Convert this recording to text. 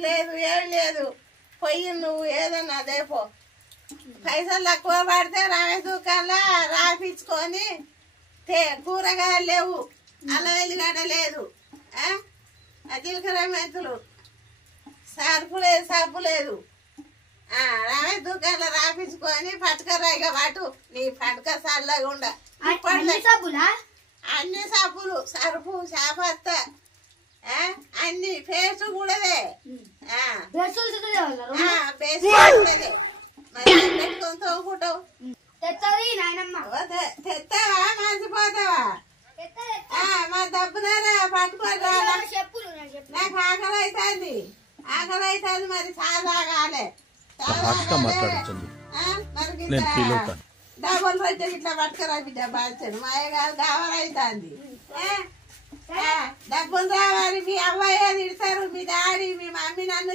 లేదు ఏం లేదు పొయ్యి నువ్వు ఏదన్నా అదేపో పైసలు తక్కువ పడితే రమేష్ దుకాణంలో రాపించుకొని కూరగాయలు లేవు అల్లం వెల్లిగడ్డ లేదు జీలకర్ర మెంతులు సరుపు లేదు రమేష్ దుకాణంలో రాపించుకొని పట్టుకరా ఇక పాటు నీ పట్టుక చల్లగుండా అన్ని సబ్బులు సరుపు చేపత్త అన్ని పేస్ట్ కూడాదే పెట్టుకొని తోముకుంటావు తెస్తావా మర్చిపోతావా మా డబ్బునారా పట్టుకోరా నాకు ఆకలి అవుతుంది మరి చాలా కాలే డబ్బులు పట్టే ఇట్లా పట్టుకురా బిడ్డ బాల్చాడు మా అయ్యగారు కావాలవుతుంది డబ్బులు రావాలి మీ అమ్మాయి తిడతారు మీ డాడీ మీ మమ్మీ నన్ను